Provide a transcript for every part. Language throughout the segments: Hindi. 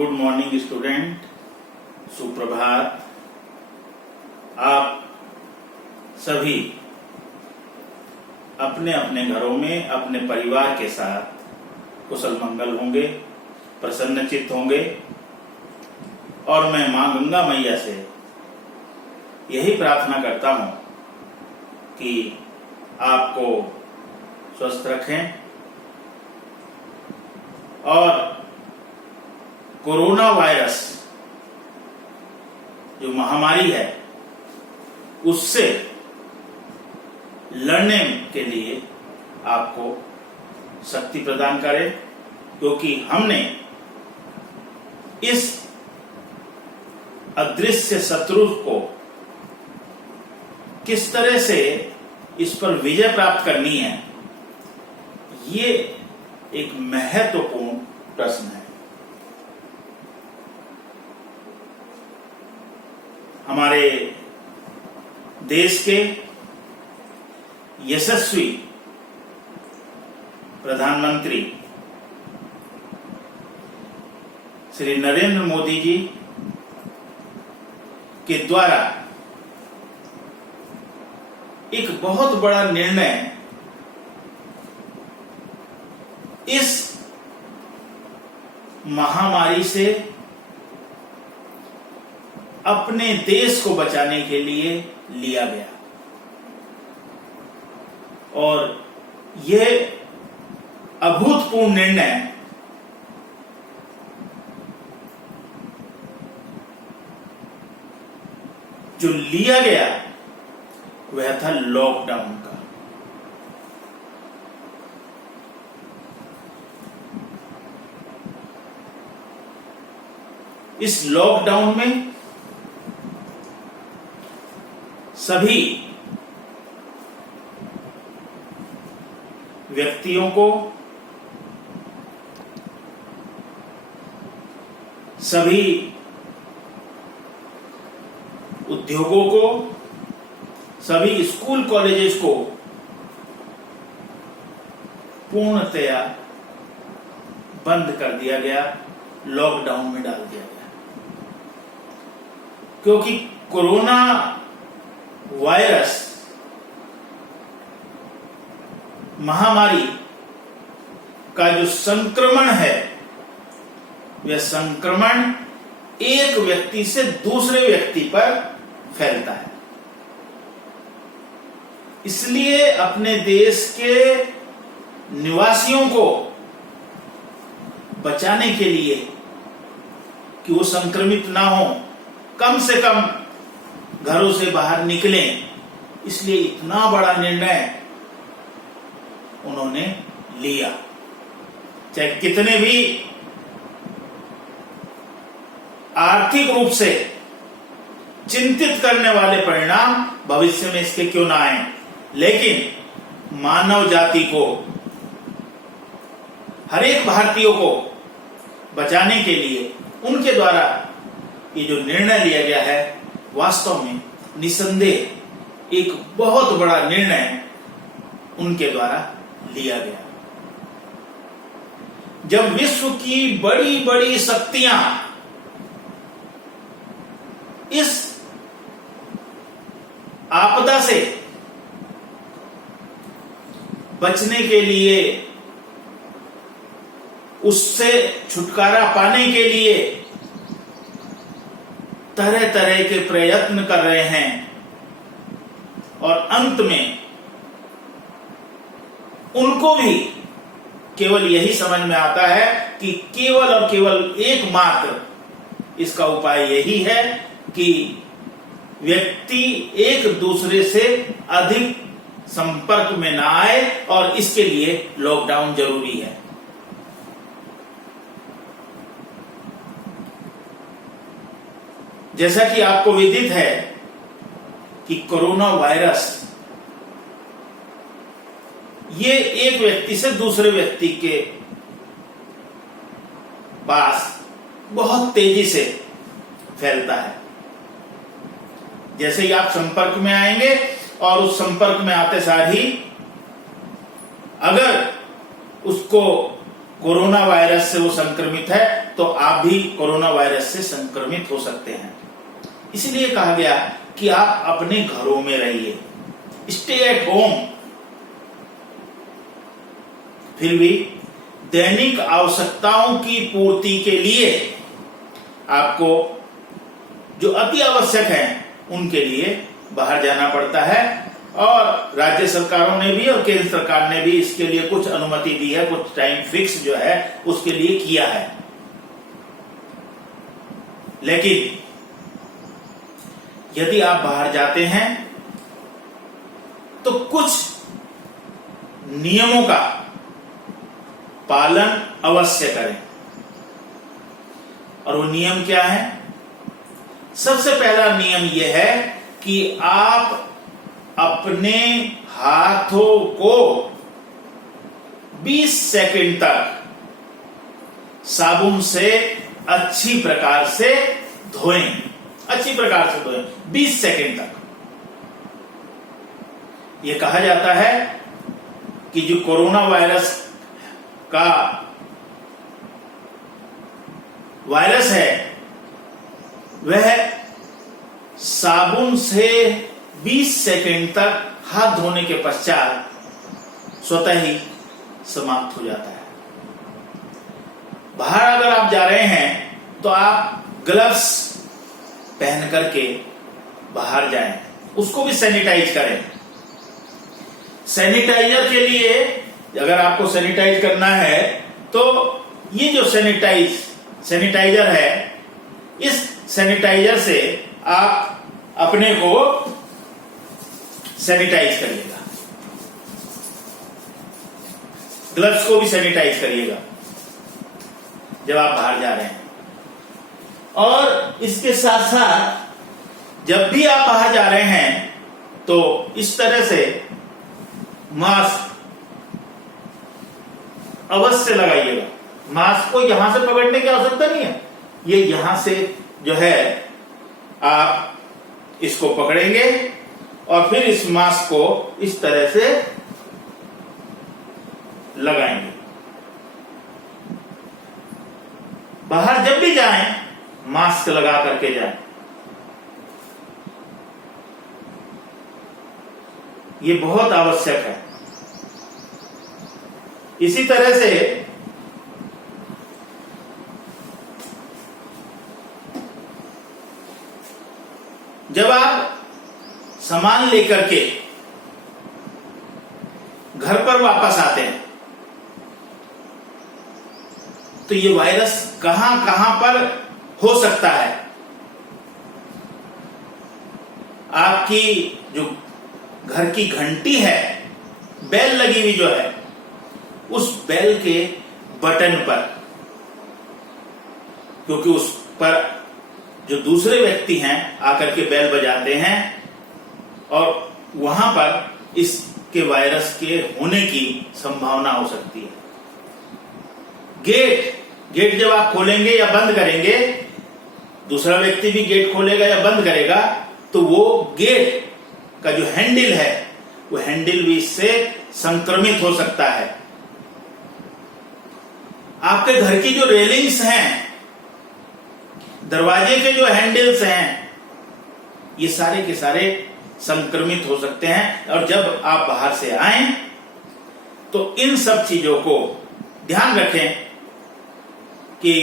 गुड मॉर्निंग स्टूडेंट, सुप्रभात। आप सभी अपने अपने घरों में अपने परिवार के साथ कुशल मंगल होंगे, प्रसन्नचित्त होंगे और मैं मां गंगा मैया से यही प्रार्थना करता हूं कि आपको स्वस्थ रखें और कोरोना वायरस जो महामारी है उससे लड़ने के लिए आपको शक्ति प्रदान करे, क्योंकि हमने इस अदृश्य शत्रु को किस तरह से इस पर विजय प्राप्त करनी है, ये एक महत्वपूर्ण प्रश्न है। हमारे देश के यशस्वी प्रधानमंत्री श्री नरेंद्र मोदी जी के द्वारा एक बहुत बड़ा निर्णय इस महामारी से अपने देश को बचाने के लिए लिया गया और यह अभूतपूर्व निर्णय जो लिया गया वह था लॉकडाउन का। इस लॉकडाउन में सभी व्यक्तियों को, सभी उद्योगों को, सभी स्कूल कॉलेजेस को पूर्णतया बंद कर दिया गया, लॉकडाउन में डाल दिया गया, क्योंकि कोरोना वायरस महामारी का जो संक्रमण है वह संक्रमण एक व्यक्ति से दूसरे व्यक्ति पर फैलता है। इसलिए अपने देश के निवासियों को बचाने के लिए कि वो संक्रमित ना हो, कम से कम घरों से बाहर निकलें, इसलिए इतना बड़ा निर्णय उन्होंने लिया। चाहे कितने भी आर्थिक रूप से चिंतित करने वाले परिणाम भविष्य में इसके क्यों ना आए, लेकिन मानव जाति को, हर एक भारतीय को बचाने के लिए उनके द्वारा ये जो निर्णय लिया गया है, वास्तव में निसंदेह एक बहुत बड़ा निर्णय उनके द्वारा लिया गया। जब विश्व की बड़ी बड़ी शक्तियां इस आपदा से बचने के लिए, उससे छुटकारा पाने के लिए तरह तरह के प्रयत्न कर रहे हैं और अंत में उनको भी केवल यही समझ में आता है कि केवल और केवल एकमात्र इसका उपाय यही है कि व्यक्ति एक दूसरे से अधिक संपर्क में ना आए और इसके लिए लॉकडाउन जरूरी है। जैसा कि आपको विदित है कि कोरोना वायरस ये एक व्यक्ति से दूसरे व्यक्ति के पास बहुत तेजी से फैलता है। जैसे ही आप संपर्क में आएंगे और उस संपर्क में आते सार ही अगर उसको कोरोना वायरस से वो संक्रमित है तो आप भी कोरोना वायरस से संक्रमित हो सकते हैं। इसलिए कहा गया कि आप अपने घरों में रहिए, स्टे एट होम। फिर भी दैनिक आवश्यकताओं की पूर्ति के लिए आपको जो अति आवश्यक है उनके लिए बाहर जाना पड़ता है, और राज्य सरकारों ने भी और केंद्र सरकार ने भी इसके लिए कुछ अनुमति दी है, कुछ टाइम फिक्स जो है उसके लिए किया है। लेकिन यदि आप बाहर जाते हैं तो कुछ नियमों का पालन अवश्य करें। और वो नियम क्या है? सबसे पहला नियम यह है कि आप अपने हाथों को 20 सेकंड तक साबुन से अच्छी प्रकार से धोएं, अच्छी प्रकार से धोएं 20 सेकंड तक। यह कहा जाता है कि जो कोरोना वायरस का वायरस है वह साबुन से 20 सेकंड तक हाथ धोने के पश्चात स्वतः ही समाप्त हो जाता है। बाहर अगर आप जा रहे हैं तो आप ग्लव्स पहन करके बाहर जाएं, उसको भी सैनिटाइज करें। सैनिटाइजर के लिए अगर आपको सैनिटाइज करना है तो ये जो सैनिटाइजर है, इस सैनिटाइजर से आप अपने को सैनिटाइज करिएगा, ग्लव्स को भी सैनिटाइज करिएगा जब आप बाहर जा रहे हैं। और इसके साथ साथ जब भी आप बाहर जा रहे हैं तो इस तरह से मास्क अवश्य लगाइएगा। मास्क को यहां से पकड़ने की आवश्यकता नहीं है, ये यहां से जो है आप इसको पकड़ेंगे और फिर इस मास्क को इस तरह से लगाएंगे। बाहर जब भी जाएं मास्क लगा करके जाएं। ये बहुत आवश्यक है। इसी तरह से जब आप सामान लेकर के घर पर वापस आते हैं तो ये वायरस कहां कहां पर हो सकता है। आपकी जो घर की घंटी है, बेल लगी हुई जो है, उस बेल के बटन पर, क्योंकि उस पर जो दूसरे व्यक्ति हैं आकर के बेल बजाते हैं और वहां पर इसके वायरस के होने की संभावना हो सकती है। गेट जब आप खोलेंगे या बंद करेंगे, दूसरा व्यक्ति भी गेट खोलेगा या बंद करेगा, तो वो गेट का जो हैंडल है वो हैंडल भी इससे संक्रमित हो सकता है। आपके घर की जो रेलिंग्स हैं, दरवाजे के जो हैंडल्स हैं, ये सारे के सारे संक्रमित हो सकते हैं। और जब आप बाहर से आएं तो इन सब चीजों को ध्यान रखें कि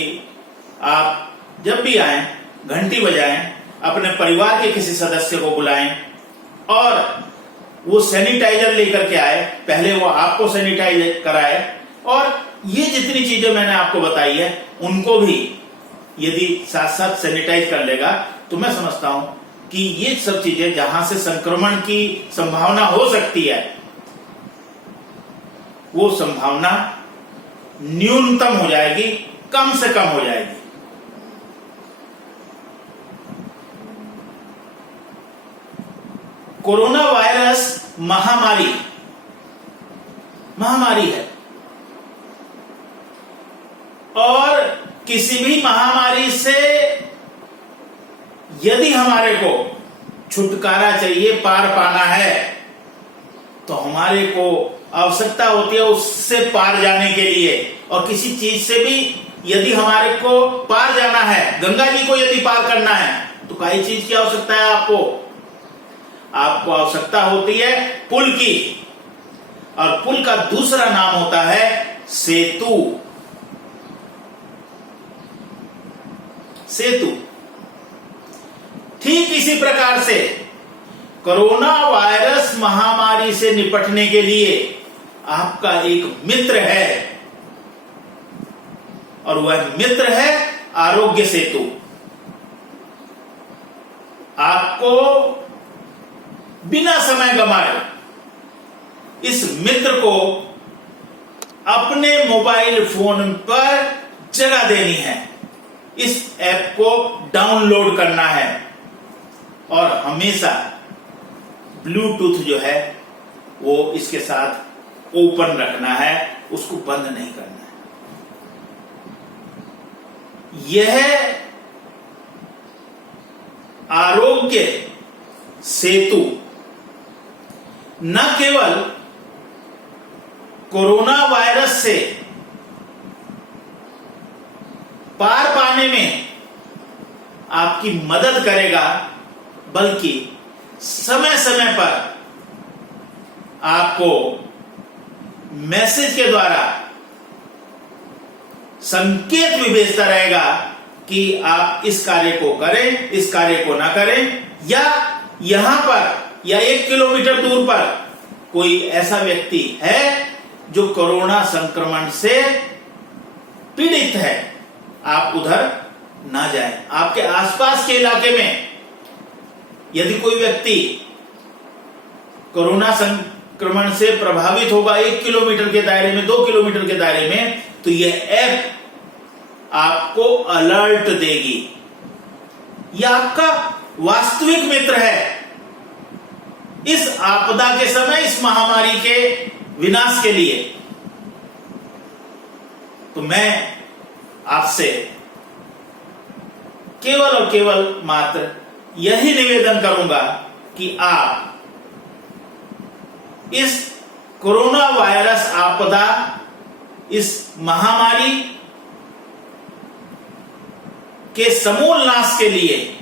आप जब भी आएं घंटी बजाएं, अपने परिवार के किसी सदस्य को बुलाएं और वो सैनिटाइजर लेकर के आए, पहले वो आपको सैनिटाइज कराए। और ये जितनी चीजें मैंने आपको बताई है उनको भी यदि साथ साथ सैनिटाइज कर लेगा तो मैं समझता हूं कि ये सब चीजें जहां से संक्रमण की संभावना हो सकती है वो संभावना न्यूनतम हो जाएगी, कम से कम हो जाएगी। कोरोना वायरस महामारी है और किसी भी महामारी से यदि हमारे को छुटकारा चाहिए, पार पाना है, तो हमारे को आवश्यकता होती है उससे पार जाने के लिए। और किसी चीज से भी यदि हमारे को पार जाना है, गंगा जी को यदि पार करना है, तो कई चीज की आवश्यकता है आपको आवश्यकता होती है पुल की, और पुल का दूसरा नाम होता है सेतु। ठीक इसी प्रकार से कोरोना वायरस महामारी से निपटने के लिए आपका एक मित्र है, और वह मित्र है आरोग्य सेतु। आपको बिना समय गंवाए इस मित्र को अपने मोबाइल फोन पर जगह देनी है, इस ऐप को डाउनलोड करना है, और हमेशा ब्लूटूथ जो है वो इसके साथ ओपन रखना है, उसको बंद नहीं करना है। यह आरोग्य सेतु न केवल कोरोना वायरस से पार पाने में आपकी मदद करेगा, बल्कि समय समय पर आपको मैसेज के द्वारा संकेत भी भेजता रहेगा कि आप इस कार्य को करें, इस कार्य को ना करें, या यहां पर या 1 किलोमीटर दूर पर कोई ऐसा व्यक्ति है जो कोरोना संक्रमण से पीड़ित है, आप उधर ना जाएं। आपके आसपास के इलाके में यदि कोई व्यक्ति कोरोना संक्रमण से प्रभावित होगा 1 किलोमीटर के दायरे में, 2 किलोमीटर के दायरे में, तो यह ऐप आपको अलर्ट देगी। यह आपका वास्तविक मित्र है इस आपदा के समय, इस महामारी के विनाश के लिए। तो मैं आपसे केवल और केवल मात्र यही निवेदन करूंगा कि आप इस कोरोना वायरस आपदा, इस महामारी के समूल नाश के लिए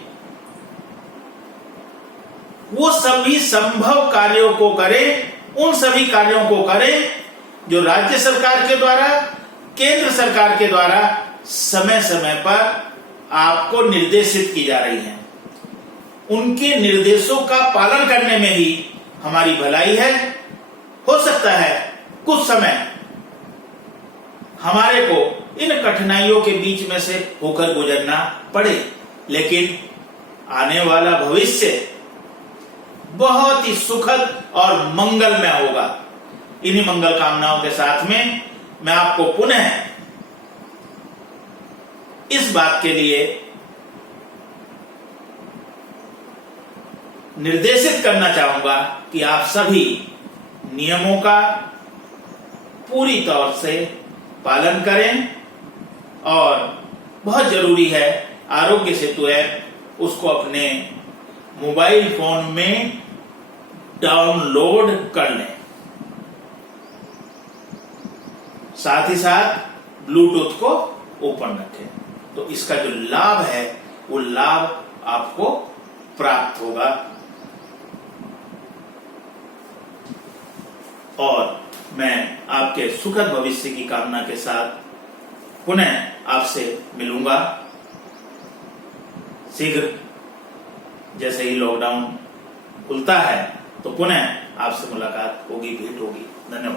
वो सभी संभव कार्यों को करें, उन सभी कार्यों को करें जो राज्य सरकार के द्वारा, केंद्र सरकार के द्वारा समय समय पर आपको निर्देशित की जा रही हैं। उनके निर्देशों का पालन करने में ही हमारी भलाई है। हो सकता है कुछ समय हमारे को इन कठिनाइयों के बीच में से होकर गुजरना पड़े, लेकिन आने वाला भविष्य बहुत ही सुखद और मंगलमय होगा। इन्हीं मंगल कामनाओं के साथ में मैं आपको पुनः इस बात के लिए निर्देशित करना चाहूंगा कि आप सभी नियमों का पूरी तौर से पालन करें, और बहुत जरूरी है आरोग्य सेतु ऐप उसको अपने मोबाइल फोन में डाउनलोड कर लें। साथ ही साथ ब्लूटूथ को ओपन रखें, तो इसका जो लाभ है वो लाभ आपको प्राप्त होगा। और मैं आपके सुखद भविष्य की कामना के साथ पुनः आपसे मिलूंगा शीघ्र। जैसे ही लॉकडाउन खुलता है तो पुनः आपसे मुलाकात होगी, भेंट होगी। धन्यवाद।